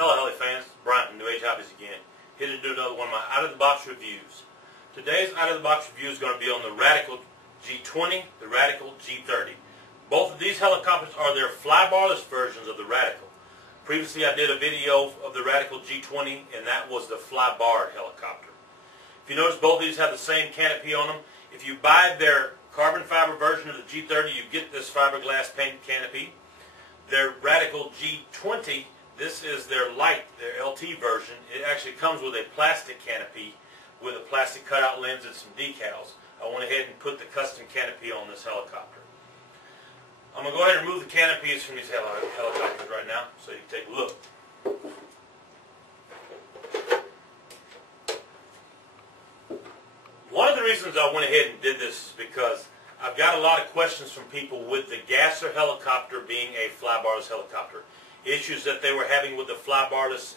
Hello Heli fans, Brian from New Age Hobbies again, here to do another one of my out-of-the-box reviews. Today's out-of-the-box review is going to be on the RADIKAL G20, the RADIKAL G30. Both of these helicopters are their flybarless versions of the RADIKAL. Previously I did a video of the RADIKAL G20 and that was the fly-barred helicopter. If you notice, both of these have the same canopy on them. If you buy their carbon fiber version of the G30, you get this fiberglass paint canopy. Their RADIKAL G20, this is their light, their LT version. It actually comes with a plastic canopy with a plastic cutout lens and some decals. I went ahead and put the custom canopy on this helicopter. I'm going to go ahead and remove the canopies from these helicopters right now so you can take a look. One of the reasons I went ahead and did this is because I've got a lot of questions from people with the Gasser helicopter being a flybarless helicopter. Issues that they were having with the flybarless,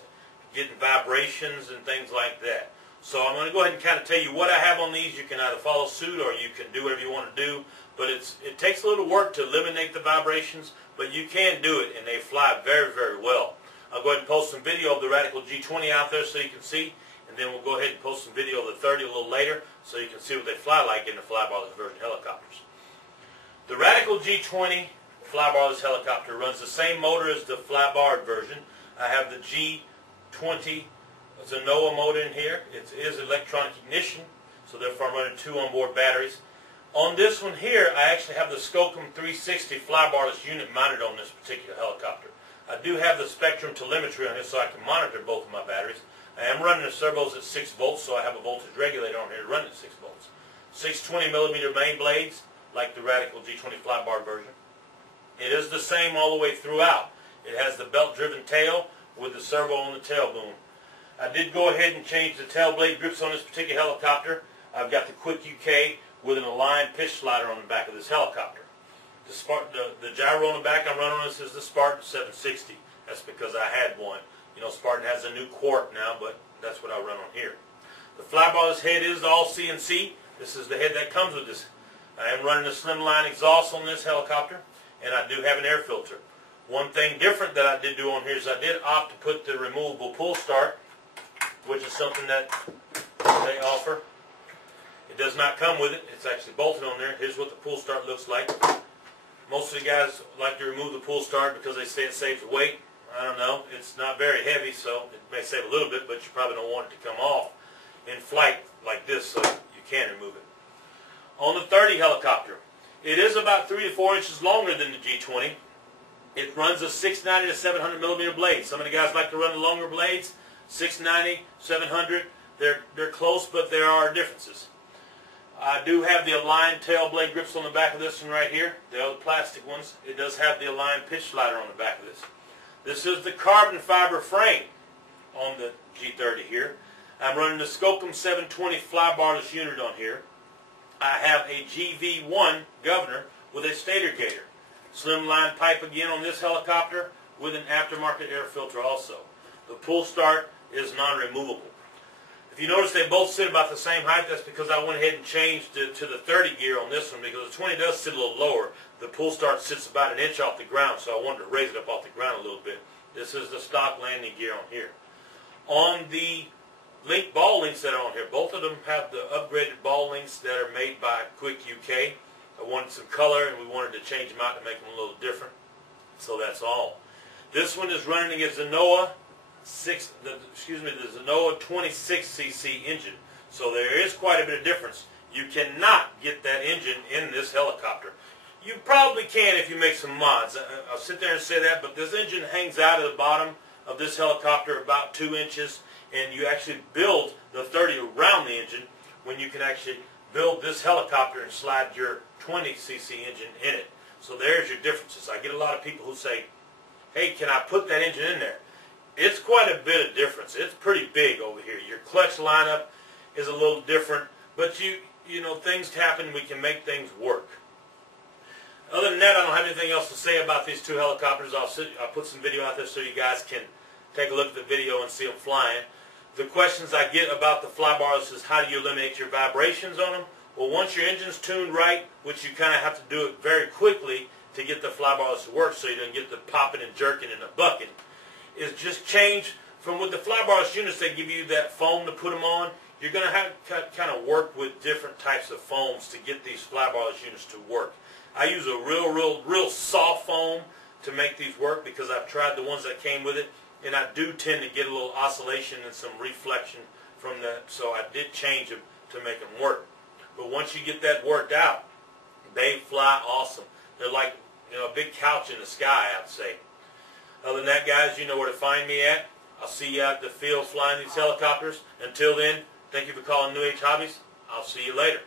getting vibrations and things like that. So I'm going to go ahead and kind of tell you what I have on these. You can either follow suit or you can do whatever you want to do. But it takes a little work to eliminate the vibrations, but you can do it and they fly very, very well. I'll go ahead and post some video of the RADIKAL G20 out there so you can see. And then we'll go ahead and post some video of the 30 a little later so you can see what they fly like in the flybarless version helicopters. The RADIKAL G20 flybarless helicopter runs the same motor as the flybarred version. I have the G20 Zenoa motor in here. It is electronic ignition, so therefore I'm running 2 onboard batteries. On this one here, I actually have the Skookum 360 flybarless unit mounted on this particular helicopter. I do have the spectrum telemetry on this so I can monitor both of my batteries. I am running the servos at 6 volts, so I have a voltage regulator on here to run at 6 volts. 620mm main blades, like the RADIKAL G20 flybarred version. It is the same all the way throughout. It has the belt-driven tail with the servo on the tail boom. I did go ahead and change the tail blade grips on this particular helicopter. I've got the Quick UK with an aligned pitch slider on the back of this helicopter. The gyro on the back I'm running on this is the Spartan 760. That's because I had one. You know, Spartan has a new Quark now, but that's what I run on here. The flybarless head is all CNC. This is the head that comes with this. I am running a slimline exhaust on this helicopter, and I do have an air filter. One thing different that I did do on here is I did opt to put the removable pull start, which is something that they offer. It does not come with it. It's actually bolted on there. Here's what the pull start looks like. Most of the guys like to remove the pull start because they say it saves weight. I don't know. It's not very heavy, so it may save a little bit, but you probably don't want it to come off in flight like this, so you can remove it. On the 30 helicopter, it is about 3 to 4 inches longer than the G20. It runs a 690 to 700mm blade. Some of the guys like to run the longer blades, 690, 700. They're close, but there are differences. I do have the aligned tail blade grips on the back of this one right here. The other plastic ones. It does have the aligned pitch slider on the back of this. This is the carbon fiber frame on the G30 here. I'm running the Skookum 720 flybarless unit on here. I have a GV1 governor with a stator gator. Slimline pipe again on this helicopter with an aftermarket air filter also. The pull start is non-removable. If you notice they both sit about the same height, that's because I went ahead and changed it to the 30 gear on this one because the 20 does sit a little lower. The pull start sits about 1 inch off the ground, so I wanted to raise it up off the ground a little bit. This is the stock landing gear on here. On the link ball links that are on here, both of them have the upgraded ball links that are made by Quick UK. I wanted some color and we wanted to change them out to make them a little different. So that's all. This one is running against the Zenoa the Zenoa 26cc engine. So there is quite a bit of difference. You cannot get that engine in this helicopter. You probably can if you make some mods. I'll sit there and say that, but this engine hangs out at the bottom of this helicopter about 2 inches, and you actually build the 30 around the engine when you can actually build this helicopter and slide your 20cc engine in it. So there's your differences. I get a lot of people who say, hey, can I put that engine in there? It's quite a bit of difference. It's pretty big over here. Your clutch lineup is a little different, but you know, things happen. We can make things work. Other than that, I don't have anything else to say about these two helicopters. I'll put some video out there so you guys can take a look at the video and see them flying. The questions I get about the flybarless is how do you eliminate your vibrations on them? Well, once your engine's tuned right, which you kind of have to do it very quickly to get the flybarless to work so you don't get the popping and jerking and the bucking. is just change from with the Flybarless units. They give you that foam to put them on. You're going to have to kind of work with different types of foams to get these Flybarless units to work. I use a real soft foam to make these work because I've tried the ones that came with it, and I do tend to get a little oscillation and some reflection from that, so I did change them to make them work. But once you get that worked out, they fly awesome. They're like, you know, a big couch in the sky, I'd say. Other than that, guys, you know where to find me at. I'll see you out in the field flying these helicopters. Until then, thank you for calling New Age Hobbies. I'll see you later.